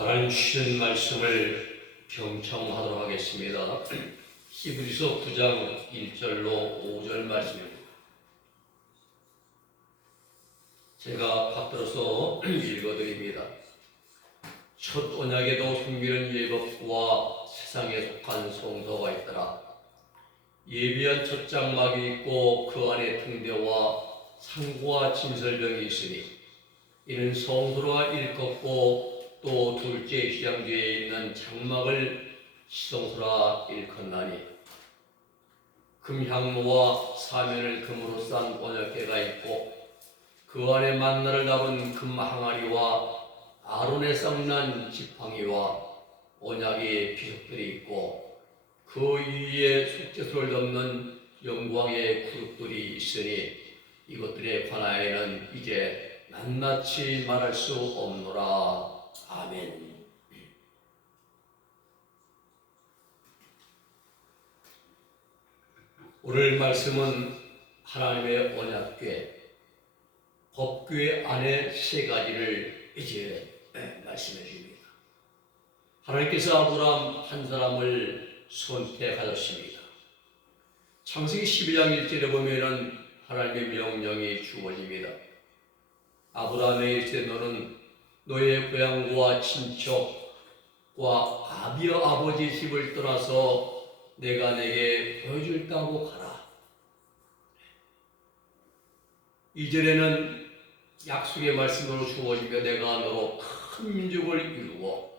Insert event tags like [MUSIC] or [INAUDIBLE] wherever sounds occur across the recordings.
하나님 주신 말씀을 경청하도록 하겠습니다. 히브리서 9장 1절로 5절 말씀입니다. 제가 받들어서 읽어드립니다. 첫 언약에도 숨기는 예법과 세상에 속한 성도가 있더라. 예비한 첫 장막이 있고 그 안에 등대와 상고와 진설병이 있으니 이는 성소가 일컫고 또 둘째 시장 뒤에 있는 장막을 시성소라 일컫나니 금향로와 사면을 금으로 싼 언약궤가 있고 그 안에 만나를 담은 금 항아리와 아론의 쌍난 지팡이와 언약의 비석들이 있고 그 위에 속죄소를 덮는 영광의 그룹들이 있으니 이것들에 관하여는 이제 낱낱이 말할 수 없노라. 아멘. 오늘 말씀은 하나님의 언약궤, 법궤 안에 세 가지를 이제 말씀해 줍니다. 하나님께서 아브라함 한 사람을 선택하셨습니다. 창세기 12장 1절에 보면은 하나님의 명령이 주어집니다. 아브라함의 일세 너는 너의 고향과 친척과 아비와 아버지 집을 떠나서 내가 내게 보여줄 땅으로 가라. 이절에는 약속의 말씀으로 주어지며 내가 너로 큰 민족을 이루고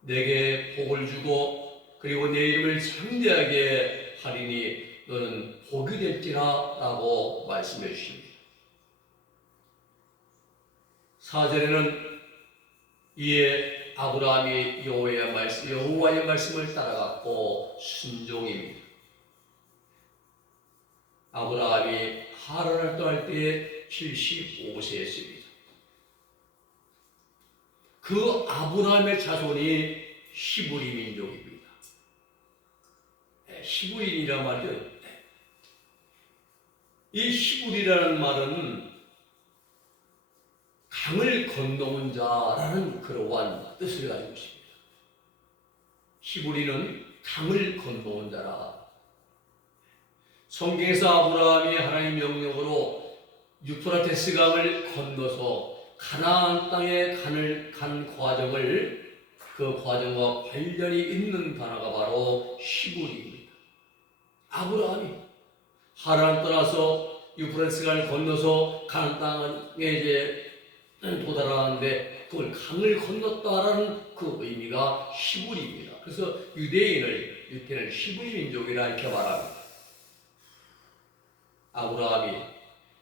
내게 복을 주고 그리고 내 이름을 창대하게 하리니 너는 복이 될지라 라고 말씀해 주십니다. 4절에는 이에 아브라함이 여호와의 말씀, 여호와의 말씀을 따라갔고 순종입니다. 아브라함이 하란을 떠날 때에 75세였습니다. 그 아브라함의 자손이 히브리 민족입니다. 네, 히브리인이란 말이죠. 네. 이 히브리라는 말은 강을 건너온 자라는 그러한 뜻을 가지고 있습니다. 히브리는 강을 건너온 자라. 성경에서 아브라함이 하나님 명령으로 유프라테스 강을 건너서 가나안 땅에 가는 간 과정을 그 과정과 관련이 있는 단어가 바로 히브리입니다. 아브라함이 하란 떠나서 유프라테스 강을 건너서 가나안 땅에 이제 도달하는데 그걸 강을 건넜다라는 그 의미가 히브리입니다. 그래서 유대인을 이렇게는 히브리 민족이라 이렇게 말합니다. 아브라함이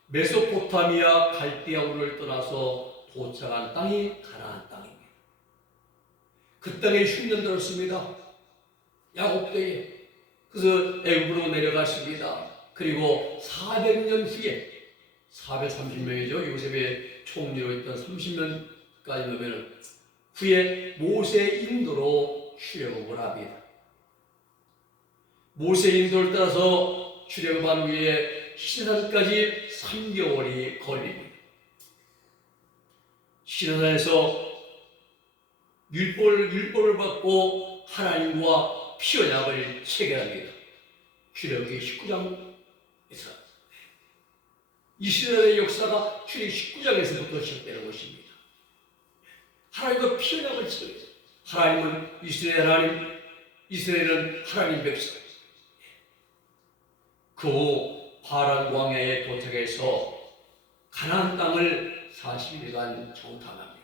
메소포타미아 갈대아우를 떠나서 도착한 땅이 가나안 땅입니다. 그 땅에 10년 들었습니다. 야곱 때에. 그래서 애굽으로 내려갔습니다. 그리고 400년 후에 430명이죠. 요셉의 총리로 있던 30년까지 넣으면 후에 모세 인도로 출애굽을 합니다. 모세 인도를 따라서 출애굽한 후에 시산까지 3개월이 걸립니다. 시산에서 율법을, 율법을 받고 하나님과 피언약을 체결합니다. 출애굽기 19장에서 이스라엘의 역사가 출애굽 19장에서부터 시작되는 것입니다. 하나님과 피언약을 체결해서 하나님은 이스라엘 하나님, 이스라엘은 하나님 백성. 그 파란 광야에 도착해서 가나안 땅을 40일간 정탐합니다.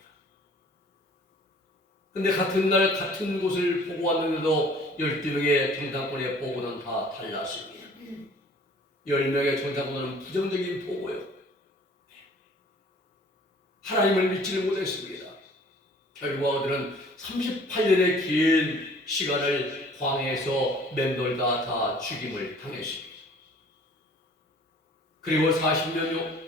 근데 같은 날 같은 곳을 보고 왔는데도 12명의 정탐꾼의 보고는 다 달랐습니다. 10명의 정탐꾼은 부정적인 보고요. 하나님을 믿지를 못했습니다. 결과 그들은 38년의 긴 시간을 광해에서 맴돌다 다 죽임을 당했습니다. 그리고 40년 후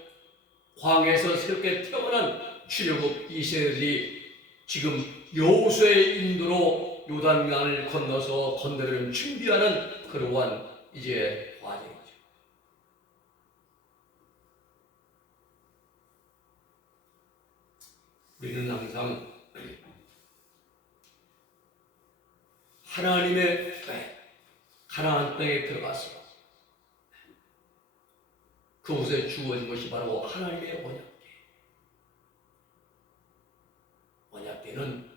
광해에서 새롭게 태어난 출애굽 이스라엘이 지금 여호수의 인도로 요단강을 건너서 건너는 준비하는 그러한 이제 과정이죠. 우리는 항상 하나님의 땅, 가나안 땅에 들어가서 그곳에 주어진 것이 바로 하나님의 언약궤. 언약궤는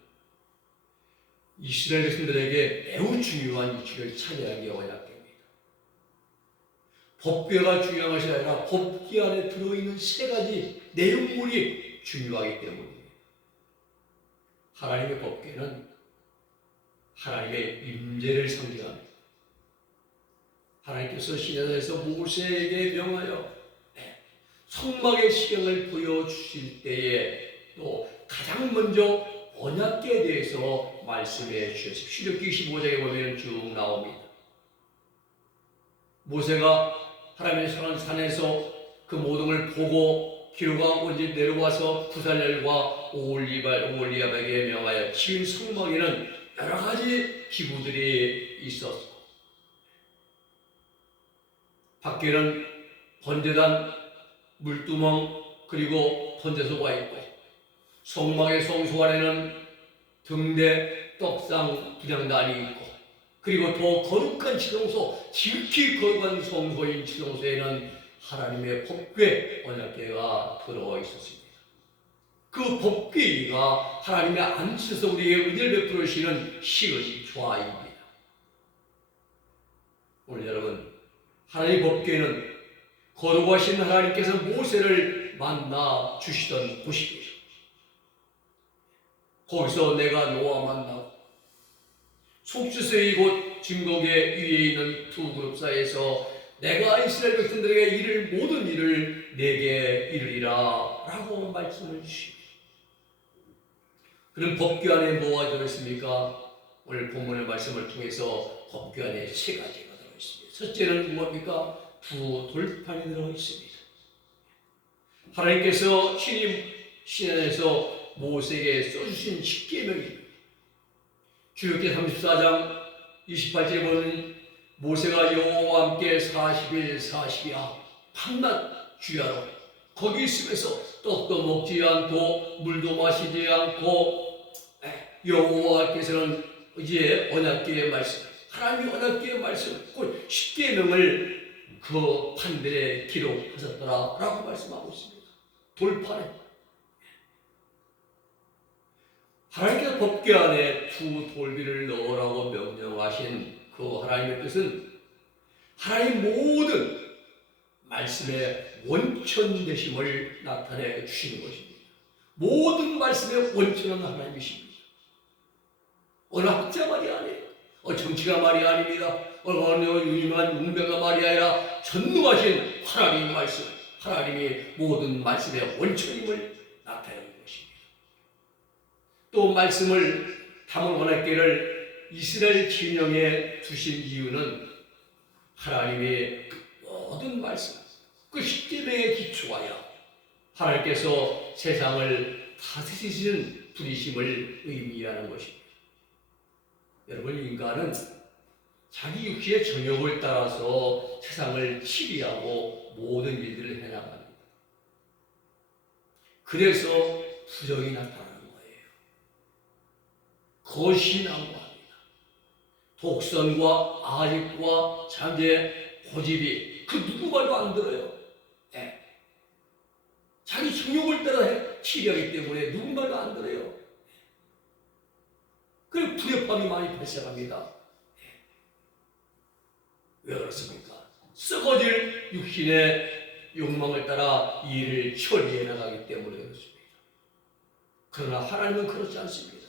이스라엘 백성들에게 매우 중요한 위치를 차지한 게 언약궤입니다. 법궤가 중요한 것이 아니라 법궤 안에 들어있는 세 가지 내용물이 중요하기 때문입니다. 하나님의 법궤는 하나님의 임재를 상징합니다. 하나님께서 시내산에서 모세에게 명하여 성막의 시경을 보여주실 때에 또 가장 먼저 언약계에 대해서 말씀해 주셨습니다. 출애굽기 25장에 보면 쭉 나옵니다. 모세가 하나님의 선한 산에서 그 모든 걸 보고 기로가 온지 내려와서 부살렐과 오올리발 오올리압에게 명하여 지은 성막에는 여러 가지 기구들이 있었고 밖에는 번제단 물두멍 그리고 번제소가 있고 성막의 성소 안에는 등대 떡상 분향단이 있고 그리고 더 거룩한 지성소 지극히 거룩한 성소인 지성소에는 하나님의 법궤 언약궤가 들어 있었습니다. 그 법궤가 하나님의 안치서 우리에게 은혜를 베풀어 주시는 시의 조화입니다. 오늘 여러분 하나님 법궤는 거룩하신 하나님께서 모세를 만나 주시던 곳입니다. 거기서 내가 너와 만나고 속주서의 이곳 증거계 위에 있는 두 그룹 사이에서 내가 이스라엘 백성들에게 이를 모든 일을 내게 이르리라 라고 말씀을 주십니다. 그럼 법규 안에 뭐가 들어있습니까? 오늘 본문의 말씀을 통해서 법규 안에 세 가지가 들어있습니다. 첫째는 무엇입니까? 두 돌판이 들어있습니다. 하나님께서 신임 신안에서 모세에게 써주신 십계명입니다. 출애굽기 34장 28절에 보면 모세가 여호와와 함께 40일 40야 밤낮 주야로 거기 있으면서 떡도 먹지 않고 물도 마시지 않고 여호와께서는 이제 언약궤의 말씀 하나님의 언약궤의 말씀 곧 십계명을 그 판들에 기록하셨더라라고 말씀하고 있습니다. 돌판에 하나님께서 법궤 안에 두 돌비를 넣으라고 명령하신 그 하나님의 뜻은 하나님 모든 말씀의 원천 되심을 나타내 주시는 것입니다. 모든 말씀의 원천은 하나님이십니다. 어느 학자 말이 아니에요. 어, 정치가 말이 아닙니다. 어, 어느 유명한 운명가 말이 아니라 전능하신 하나님 말씀, 하나님이 모든 말씀의 원천임을 나타내는 것입니다. 또 말씀을 담은 원학계를 이스라엘 진영에 두신 이유는 하나님의 모든 말씀, 그 십계명에 기초하여 하나님께서 세상을 다스리시는 분이심을 의미하는 것입니다. 여러분 인간은 자기 육신의 정욕을 따라서 세상을 치리하고 모든 일들을 해나갑니다. 그래서 부정이 나타나는 거예요. 거시 난무합니다. 독선과 아집과 잠재, 고집이 그 누구 말도 안 들어요. 네. 자기 정욕을 따라 치려하기 때문에 누구 말도 안 들어요. 그 불협감이 많이 발생합니다. 왜 그렇습니까? 썩어질 육신의 욕망을 따라 일을 처리해 나가기 때문에 그렇습니다. 그러나 하나님은 그렇지 않습니다.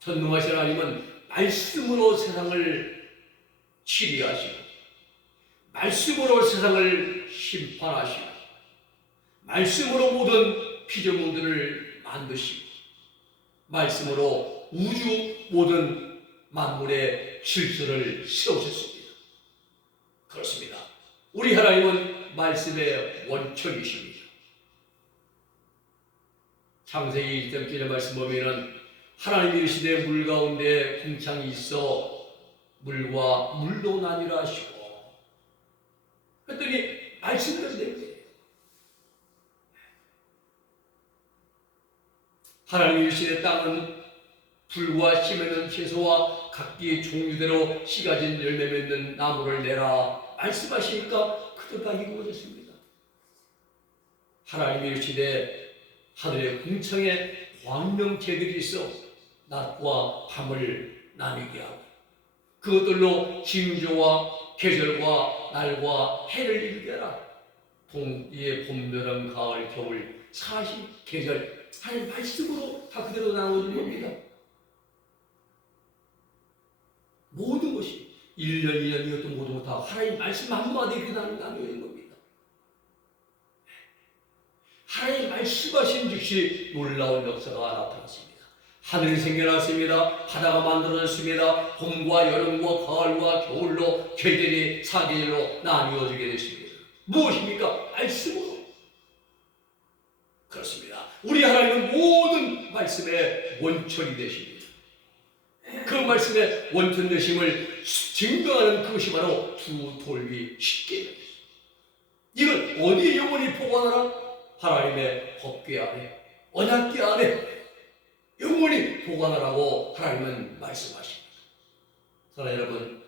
전능하신 하나님은 말씀으로 세상을 치리하시고 말씀으로 세상을 심판하시고 말씀으로 모든 피조물들을 만드시고 말씀으로 우주 모든 만물의 질서를 세우셨습니다. 그렇습니다. 우리 하나님은 말씀의 원천이십니다. 창세기 1절의 말씀 보면은 하나님이 이르시되 물 가운데 궁창이 있어 물과 물로 나뉘라 하시고 그랬더니 말씀대로 된 거예요. 하나님이 이르시되 땅은 불과 씨 맺는 채소와 각기 종류대로 씨 가진 열매 맺는 나무를 내라 말씀하시니까 그들가 이루어졌습니다. 하나님이 이르시되 하늘의 궁창에 광명체들이 있어 낮과 밤을 나뉘게 하고 그것들로 징조와 계절과 날과 해를 이루게 하라. 동의 봄, 여름, 가을, 겨울, 사시, 계절 하나님 말씀으로 다 그대로 나눠진 겁니다. 모든 것이 1년, 2년 이것도 모든 것다 하나님 말씀 한마디 이렇게 나누는 겁니다. 하나님 말씀하신 즉시 놀라운 역사가 나타났습니다. 하늘이 생겨났습니다. 바다가 만들어졌습니다. 봄과 여름과 가을과 겨울로 계절이 사계절로 나뉘어지게 됐습니다. 무엇입니까? 말씀으로. 그렇습니다. 우리 하나님은 모든 말씀의 원천이 되십니다. 그 말씀의 원천 되심을 증거하는 그것이 바로 두 돌비 십계입니다. 이걸 어디에 영원히 보관하라? 하나님의 법궤 안에, 언약궤 안에 영원히 보관하라고 하나님은 말씀하십니다. 사랑 여러분,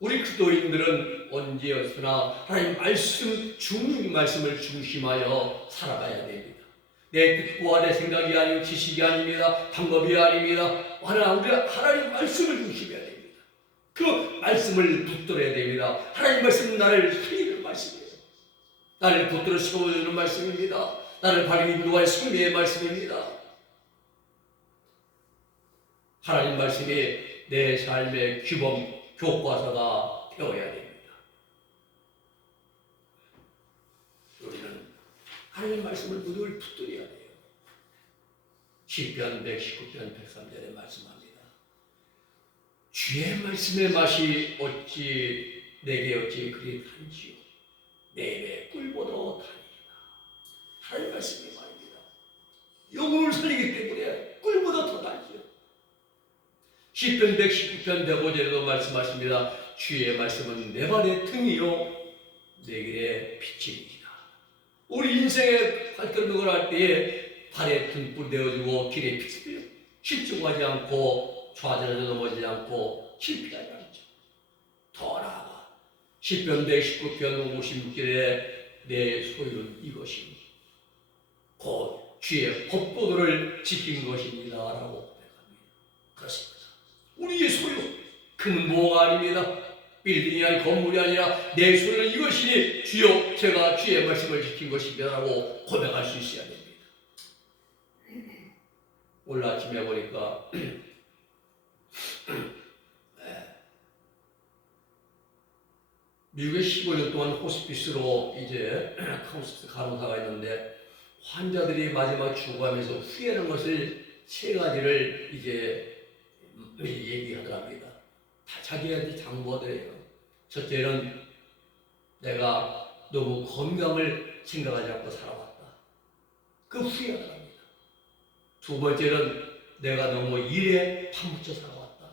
우리 그리스도인들은 언제 어디서나 하나님 말씀 중 말씀을 중심하여 살아가야 됩니다. 내 뜻과 내 생각이 아니고 지식이 아닙니다. 방법이 아닙니다. 하나 우리 하나님 말씀을 중심해야 됩니다. 그 말씀을 붙들어야 됩니다. 하나님 말씀은 나를 살리는 말씀이에요. 나를 붙들어 세워주는 말씀입니다. 나를 바른 인도할 승리의 말씀입니다. 하나님 말씀이 내 삶의 규범, 교과서가 되어야 됩니다. 우리는 하나님 말씀을 늘 붙들어야 돼요. 시편 119편 103절에 말씀합니다. 주의 말씀의 맛이 어찌 내게 어찌 그리 단지요 내 입에 꿀보다 단이다. 하나님 말씀이 말입니다. 영혼을 살리기 때문에 꿀보다 더 단지요. 시편 119편 105절에도 말씀하십니다. 주의 말씀은 내 발의 등이요 내 길의 빛입니다. 우리 인생의 발걸음을 할 때에 발에 등불 내어주고 길에 빛을 실종하지 않고 좌절하지 넘어지지 않고 실패하지 않죠. 더 나아가 시편 119편 56절에 내 소유는 이것이니 곧 주의 법도들을 지킨 것입니다 라고 고백합니다. 그렇습니다. 우리의 소유 큰 뭐가 아닙니다. 빌딩이 아니 건물이 아니라 내 소유는 이것이니 주여 제가 주의 말씀을 지킨 것입니다 라고 고백할 수 있어야 됩니다. 오늘 아침에 보니까 [CLEARS THROAT] 미국에 15년 동안 호스피스로 이제 [CLEARS THROAT] 카우스트 간호사가 있는데 환자들이 마지막 죽어가면서 후회하는 것을 세 가지를 이제 얘기하더랍니다. 다 자기한테 장부하더래요. 첫째는 내가 너무 건강을 생각하지 않고 살아왔다. 그 후회하더랍니다. 두 번째는 내가 너무 일에 파묻혀 살아왔다.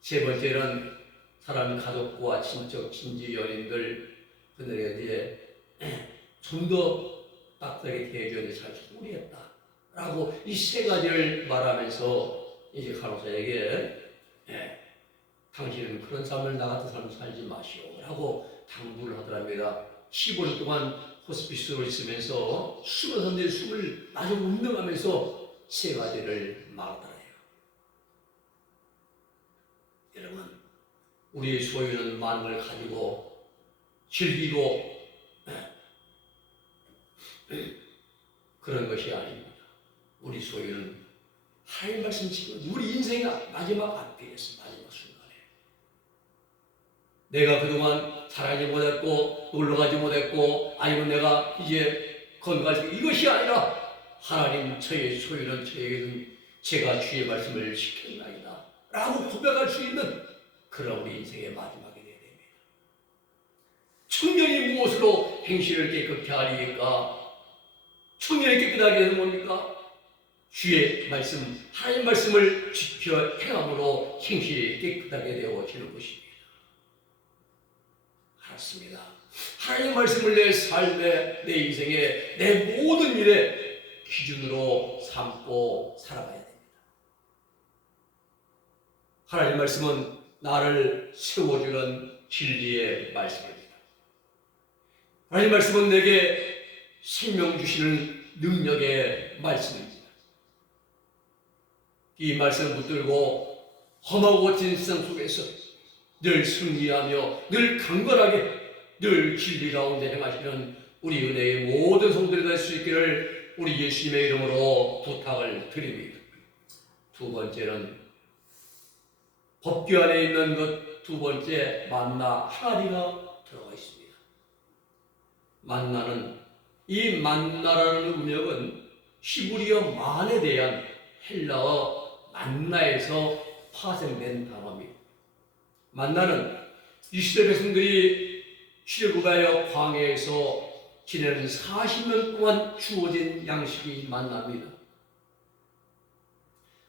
세 번째는 사람 가족과 친척, 친지, 연인들 그들에게 [CLEARS THROAT] 좀더 딱딱하게 대해줘야 잘 소리했다. 라고 이 세 가지를 말하면서 이제 간호사에게 예, 당신은 그런 삶을 나 같은 삶을 살지 마시오. 라고 당부를 하더랍니다. 15년 동안 호스피스로 있으면서 수많은 사람들이 숨을 마저 운동하면서 세 가지를 말하더래요. 여러분, 우리의 소유는 많은 걸 가지고 즐기고 그런 것이 아닙니다. 우리 소유는 하나님 말씀 지금 우리 인생의 마지막 앞에서 마지막 순간에 내가 그동안 살아가지 못했고 놀러가지 못했고 아니면 내가 이제 건강하지 이것이 아니라 하나님 저의 소유는 저에게는 제가 주의 말씀을 지켰나이다 라고 고백할 수 있는 그런 우리 인생의 마지막이 되어야 됩니다. 청년이 무엇으로 행실을 깨끗게 하리까? 청년이 깨끗하게 되는 뭡니까? 주의 말씀, 하나님 말씀을 지켜 행함으로 행실이 깨끗하게 되어지는 것입니다. 알았습니다. 하나님 말씀을 내 삶에, 내 인생에, 내 모든 일에 기준으로 삼고 살아가야 됩니다. 하나님 말씀은 나를 세워주는 진리의 말씀입니다. 하나님 말씀은 내게 생명 주시는 능력의 말씀입니다. 이 말씀을 붙들고 험하고 거친 세상 속에서 늘 승리하며 늘 강건하게 늘 진리 가운데 행하시는 우리 은혜의 모든 성들이 될 수 있기를 우리 예수님의 이름으로 부탁을 드립니다. 두 번째는 법규 안에 있는 것 두 번째 만나 항아리가 들어가 있습니다. 만나는 이 만나라는 음역은 히브리어 만에 대한 헬라어 만나에서 파생된 단어입니다. 만나는 이스라엘 백성들이 출애굽하여 광야에서 지내는 40년 동안 주어진 양식이 만납니다.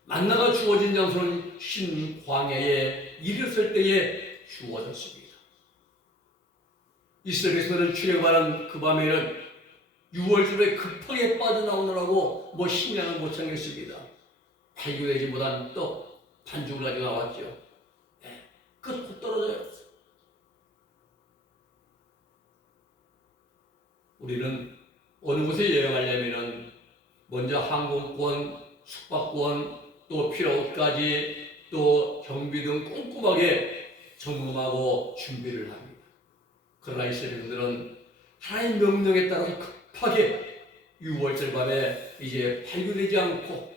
만나가 주어진 장소는 신 광야에 이르렀을 때에 주어졌습니다. 이스라엘 백성들은 출애굽하는 그 밤에는 6월절에 급하게 빠져나오느라고 뭐 식량을 못 챙겼습니다. 발교되지 못한 떡 반죽을 가지고 나왔죠. 네, 끝 떨어져요. 우리는 어느 곳에 여행하려면은 먼저 항공권, 숙박권, 또 필요까지 또 경비 등 꼼꼼하게 점검하고 준비를 합니다. 그러나 이스라엘들은 하나님 명령에 따라서 급하게 6월절 밤에 이제 발견되지 않고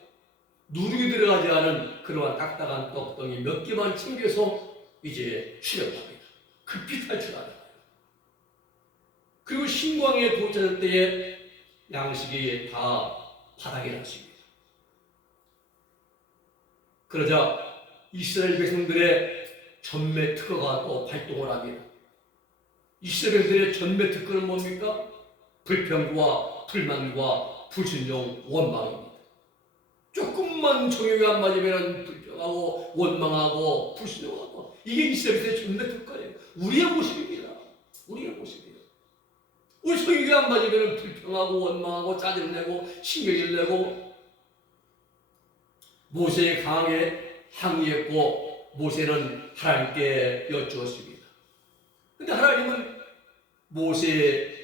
누룩이 들어가지 않은 그러한 딱딱한 떡덩이 몇 개만 챙겨서 이제 출력합니다. 급히 탈출하는 거예요. 그리고 신광에 도착할 때에 양식이 다 바닥에 났습니다. 그러자 이스라엘 백성들의 전매 특허가 또 발동을 합니다. 이스라엘 백성들의 전매 특허는 뭡니까? 불평과 불만과 불순종, 원망입니다. 조금만 적용이 안 맞으면 불평하고 원망하고 불순종하고 이게 이스라엘 백성의 전매 특허예요. 우리의 모습입니다. 우리의 모습이에요. 우리 성격이 안 맞으면 불평하고 원망하고 짜증내고 신경질 내고 모세의 강에 항의했고 모세는 하나님께 여쭈었습니다. 근데 하나님은 모세의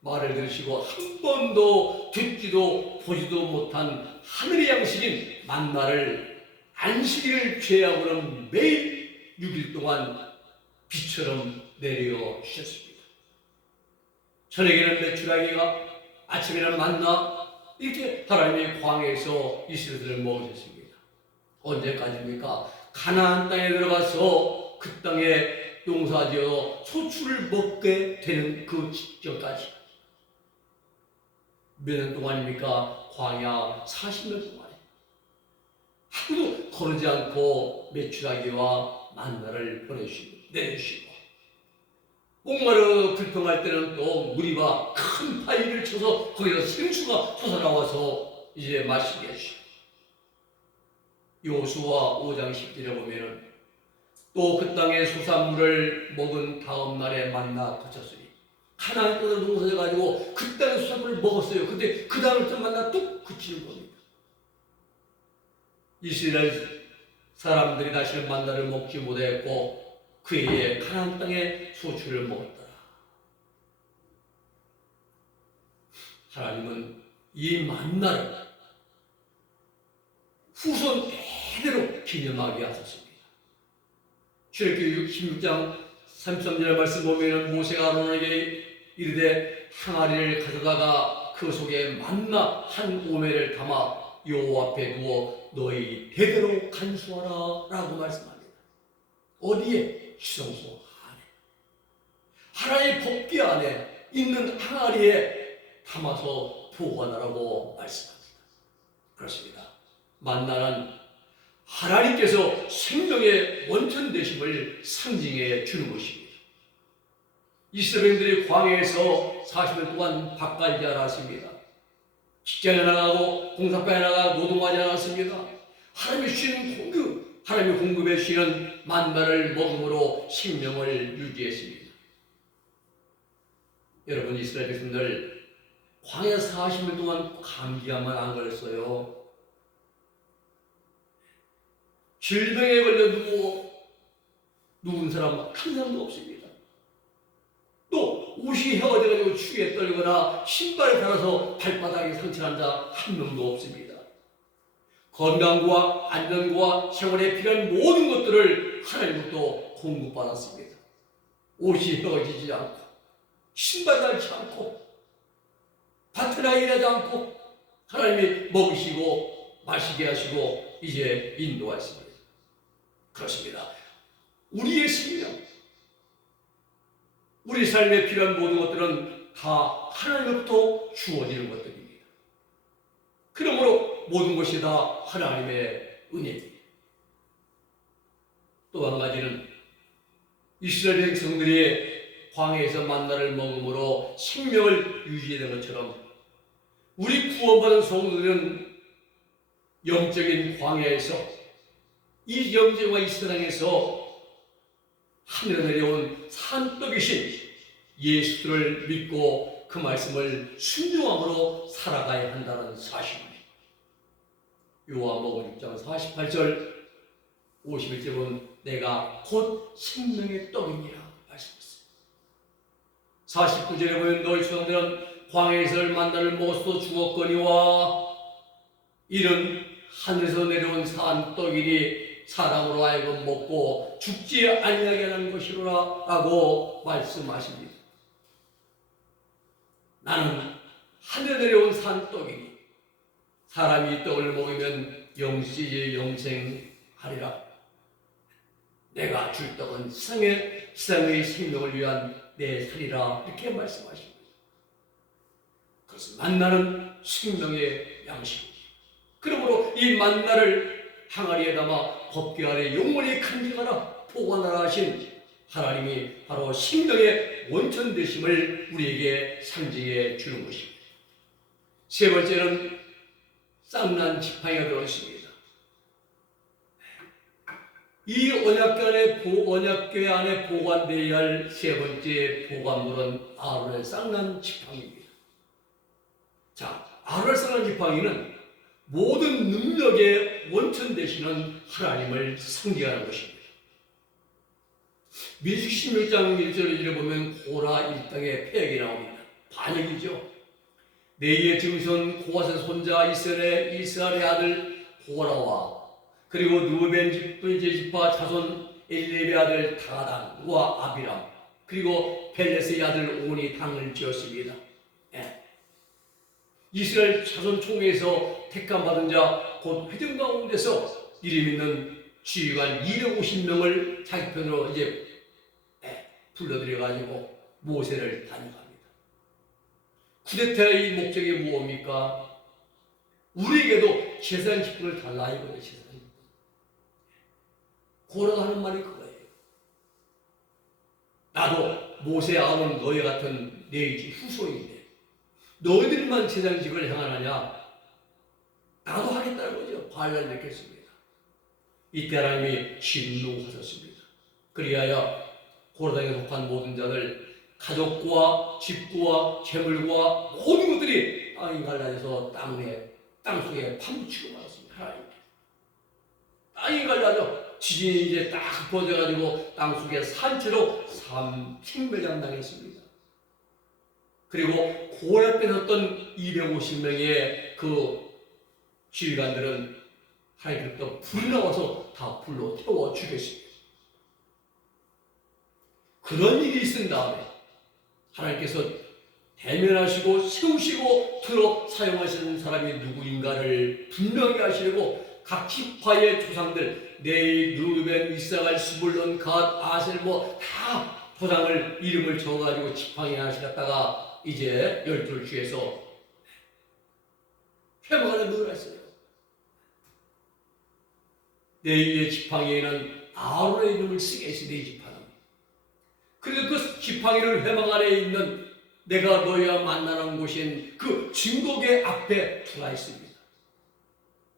말을 들으시고 한 번도 듣지도 보지도 못한 하늘의 양식인 만나를 안식일을 제하고는 매일 6일 동안 비처럼 내려 주셨습니다. 저녁에는 메추라기가 아침에는 만나 이렇게 하나님의 광야에서 이스라엘을 먹으셨습니다. 언제까지입니까? 가나안 땅에 들어가서 그 땅에 용사지어 소출을 먹게 되는 그 직전까지 몇 년 동안입니까? 광야 40년 동안에 하루도 거르지 않고 메추라기와 만나를 보내주시고 내주시고 목마르 불평할 때는 또 무리가 큰 바위를 쳐서 거기서 생수가 솟아나와서 이제 마시게 하시고 요수와 5장 10절에 보면은 또 그 땅의 수산물을 먹은 다음 날에 만나 거쳤으니 가나안 땅에 농사져 가지고 그 땅의 수산물을 먹었어요. 근데 그 다음 날 만나 뚝 그치는 겁니다. 이스라엘 사람들이 다시는 만나를 먹지 못했고 그 해에 가나안 땅의 소출을 먹었더라. 하나님은 이 만나를 후손 대대로 기념하게 하셨습니다. 출애굽기 16장 33절의 말씀 보면 모세가 아론에게 이르되 항아리를 가져다가 그 속에 만나 한 오매를 담아 여호와 앞에 두어 너희 대대로 간수하라 라고 말씀합니다. 어디에? 지성소 안에. 하나의 법궤 안에 있는 항아리에 담아서 보관하라고 말씀합니다. 그렇습니다. 만나는 하나님께서 생명의 원천 되심을 상징해 주는 것입니다. 이스라엘들이 광야에서 40년 동안 바깥지 않았습니다. 직장에 나가고 공사장에 나가 노동하지 않았습니다. 하나님의 주시는 공급, 하나님의 공급해 주시는 만나를 먹음으로 생명을 유지했습니다. 여러분 이스라엘 백성들 광야 40년 동안 감기야만 안 걸렸어요. 질병에 걸려 누워 누운 사람 한 사람도 없습니다. 또 옷이 헤어져가지고 추위에 떨거나 신발에 달아서 발바닥에 상처난 자 한 명도 없습니다. 건강과 안전과 생활에 필요한 모든 것들을 하나님부터 공급받았습니다. 옷이 헤어지지 않고 신발 닳지 않고 밭이나 일하지 않고 하나님이 먹이시고 마시게 하시고 이제 인도하십니다. 그렇습니다. 우리의 생명, 우리 삶에 필요한 모든 것들은 다 하나님으로부터 주어지는 것들입니다. 그러므로 모든 것이 다 하나님의 은혜입니다. 또 한 가지는 이스라엘 백성들이 광야에서 만나를 먹음으로 생명을 유지하는 것처럼 우리 구원받은 성도들은 영적인 광야에서 이 영적과 이 세상에서 하늘에 내려온 산떡이신 예수를 믿고 그 말씀을 순종함으로 살아가야 한다는 사실입니다. 요한복음 6장 48절 51절은 내가 곧 생명의 떡이니라 말씀했어요. 49절에 보면 너희 조상들은 광야에서 만나를 먹어서 죽었거니와 이는 하늘에서 내려온 산 떡이니 사람으로 하여금 먹고 죽지 아니하게 하는 것이로라 라고 말씀하십니다. 나는 하늘에 내려온 산 떡이니 사람이 이 떡을 먹으면 영시의 영생하리라. 내가 줄 떡은 세상의, 세상의 생명을 위한 내 살이라 이렇게 말씀하십니다. 그래서 만나는 생명의 양식이지. 그러므로 이 만나를 항아리에 담아 법궤 아래 영원히 간직하라 보관하라 하신 하나님이 바로 생명의 원천 되심을 우리에게 상징해 주는 것입니다. 세 번째는 쌍난 지팡이가 들어있습니다. 이 언약궤 안에, 보, 언약궤 안에 보관되어야 할 세 번째 보관물은 아론의 쌍난 지팡이입니다. 자, 아론의 쌍난 지팡이는 모든 능력의 원천 되시는 하나님을 상징하는 것입니다. 민수기 16장 1절을 읽어보면 고라 일당의 폐역이 나옵니다. 반역이죠. 네이의 증손 고아세 손자 이스라엘의 이스라엘의 아들 고라와 그리고 누벤 집분제 지파 자손 엘리의 아들 다단과 아비람 그리고 벨레스의 아들 온이 당을 지었습니다. 예. 이스라엘 자손 총회에서 택감 받은 자 곧 회중 가운데서 이름 있는 지휘관 250명을 자기 편으로 이제 예, 불러들여 가지고 모세를 단육합니다. 쿠데타의 목적이 무엇입니까? 우리에게도 재산 기쁨을 달라 이거예요. 재산. 고라가 하는 말이 그거예요. 나도 모세 아론 너희 같은 내지 후손인데 너희들만 재산직을 행하느냐? 나도 하겠다는 거죠. 반란을 느꼈습니다. 이때 하나님이 진노하셨습니다. 그리하여 고라당에 속한 모든 자들 가족과 집과 재물과 모든 것들이 땅이 갈라져서 땅에 땅속에 파묻히고 말았습니다. 하나님께 땅이 갈라져 지진이 이제 딱 퍼져가지고 땅속에 산채로 삼생매장 당했습니다. 그리고 때 섰던 250명의 그 지휘관들은 하나님께서 불이 나와서 다 불로 태워 죽였습니다. 그런 일이 있은 다음에 하나님께서 대면하시고 세우시고 들어 사용하시는 사람이 누구인가를 분명히 하시려고 각 지파의 조상들 네이, 누벤, 이사갈, 스불론, 갓, 아셀 뭐다 조상을 이름을 적어가지고 지팡이 하나씩 갖다가 이제 열둘 주에서 회복하는 늘 했어요. 네이의 지팡이에는 아론의 이름을 쓰게 했어요. 네 지팡이. 그래서 그 지팡이를 회망 아래 있는 내가 너희와 만나는 곳인 그 증거계 앞에 들어가 있습니다.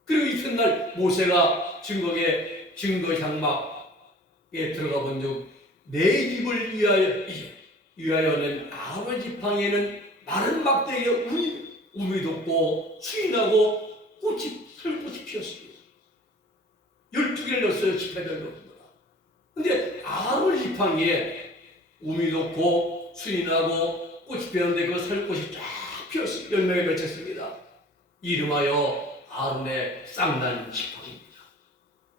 그리고 이튿날 모세가 증거계 증거 장막에 들어가 본적내 집을 위하여 위하여는 아론 지팡이에는 마른 막대기에 우미 우미 돋고 수인하고 꽃이 설꽃이 피었습니다. 열두 12개를 넣었어요. 지폐를 넣었구나. 근데 아론 지팡이에 우미 순이 나고 꽃이 피었는데 그 살꽃이 쫙 피었습니다. 열매가 맺혔습니다. 이름하여 아론의 쌍난 지팡이입니다.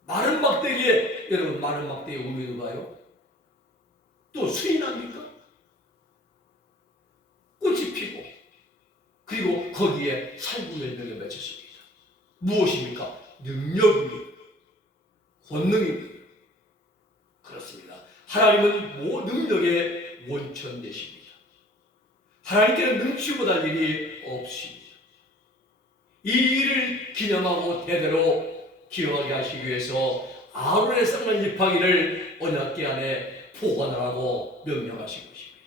마른 막대기에 여러분 마른 막대기에 우미도 봐요. 또 납니까? 꽃이 피고 그리고 거기에 살구 열매가 맺혔습니다. 무엇입니까? 능력입니다. 권능입니다. 그렇습니다. 하나님은 모 능력의 원천 되십니다. 하나님께는 능치 못할 일이 없습니다. 이 일을 기념하고 대대로 기억하게 하시기 위해서 아론의 쌍난 지팡이를 언약궤 안에 보관하라고 명령하신 것입니다.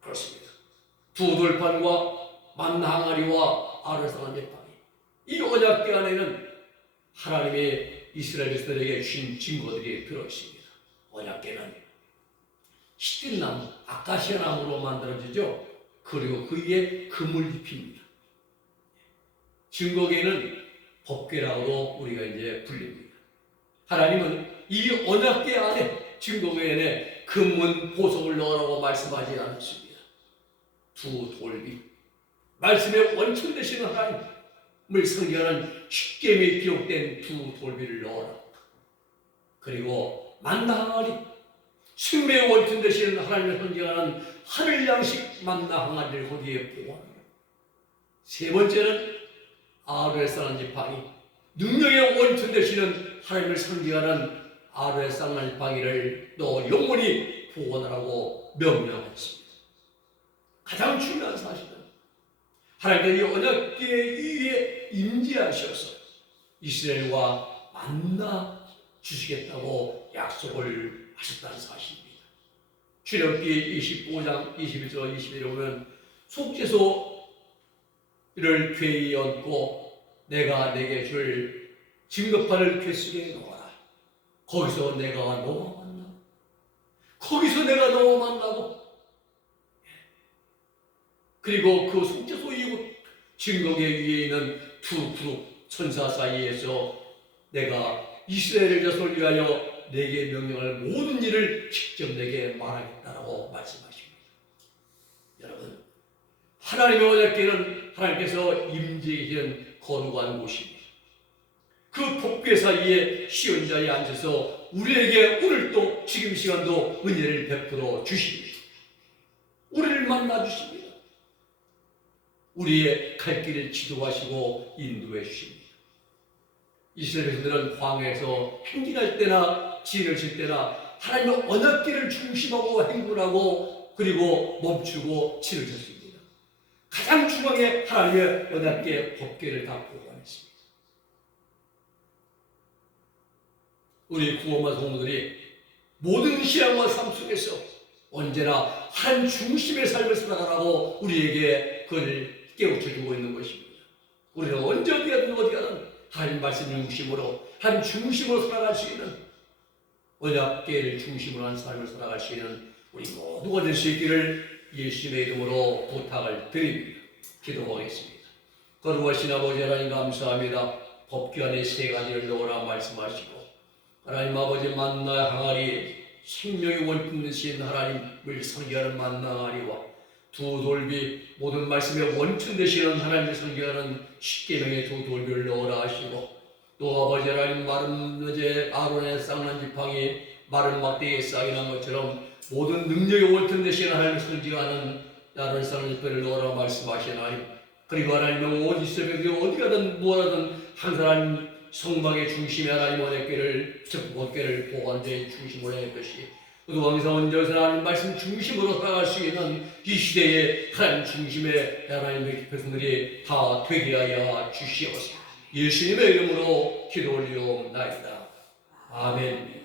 그렇습니다. 두 돌판과 만나 항아리와 아론의 쌍난 지팡이 이 언약궤 안에는 하나님의 이스라엘 백성들에게 주신 증거들이 들어있습니다. 언약궤는 시든 나무, 아카시아 나무로 만들어지죠. 그리고 그 위에 금을 입힙니다. 증거궤는 법궤라고 우리가 이제 불립니다. 하나님은 이 언약궤 안에 증거궤 안에 금문 보석을 넣으라고 말씀하지 않았습니다. 두 돌비 말씀의 원천 되시는 하나님을 상징하는 십계명에 기록된 두 돌비를 넣어라. 그리고 만나 항아리 생명의 원천 되시는 하나님을 상징하는 하늘 양식 만나 항아리를 거기에 보관합니다. 세 번째는 쌍난 지팡이 능력의 원천 되시는 하나님을 상징하는 쌍난 지팡이를 너 영원히 보관하라고 명령했습니다. 가장 중요한 사실은 하나님께서 이 언약궤 위에 임재하셔서 이스라엘과 만나 주시겠다고 약속을 하셨다는 사실입니다. 출애굽기 25장 21절 21절 보면 속죄소를 궤에 얹고 내가 내게 줄 증거판을 궤 속에 넣어라. 거기서 내가 너와 만나. 거기서 내가 너와 만나고 그리고 그 속죄소 증거계 위에 있는 두 그룹 천사 사이에서 내가 이스라엘을 자손을 위하여 내게 명령할 모든 일을 직접 내게 말하겠다라고 말씀하십니다. 여러분, 하나님의 언약궤는 하나님께서 임재하시는 거룩한 곳입니다. 그 복궤 사이에 시온 자리에 앉아서 우리에게 오늘도 지금 시간도 은혜를 베풀어 주십니다. 우리를 만나 주십니다. 우리의 갈 길을 지도하시고 인도해 주십니다. 이스라엘 백성들은 광야에서 행진할 때나 진을 칠 때나 하나님의 언약길을 중심하고 행군하고 그리고 멈추고 진을 쳤습니다. 가장 중앙에 하나님의 언약계 법계를 다 보관했습니다. 우리 구원만 성도들이 모든 신앙과 삶 속에서 언제나 한 중심의 삶을 살아가라고 우리에게 그걸 깨우쳐주고 있는 것입니다. 우리는 언제 어디 가든 어디 가든 하나님 말씀 중심으로 한 중심으로 살아갈 수 있는 언약계를 중심으로 한 삶을 살아갈 수 있는 우리 모두가 될 수 있기를 예수님의 이름으로 부탁을 드립니다. 기도하겠습니다. 거룩하신 아버지 하나님 감사합니다. 법규 안에 세 가지를 넣으라 말씀하시고 하나님 아버지 만나 항아리 생명의 원품 되신 하나님을 설계하는 만나 항아리와 두 돌비 모든 말씀의 원천 되시는 하나님을 설계하는 십계명의 두 돌비를 넣으라 하시고 또 아버지 하나님 마른 어제 아론의 쌍난 지팡이 마른 막대기에 쌍이 난 것처럼 모든 능력의 원천 되시는 하나님을 설계하는 나를 쌍난 지팡이를 넣으라 말씀하신 하나님 그리고 하나님은 어디 있어 어디 가든 무엇하든 한 사람 성막의 중심에 하나님 언약궤를 즉 법궤를 보관된 중심으로 할 것이 또 왕사 언제서 하나님 말씀 중심으로 살아갈 수 있는 이 시대의 하나님 중심의 하나님의 백성들이 다 되게 하여 주시옵소서. 예수님의 이름으로 기도 올리옵나이다. 아멘.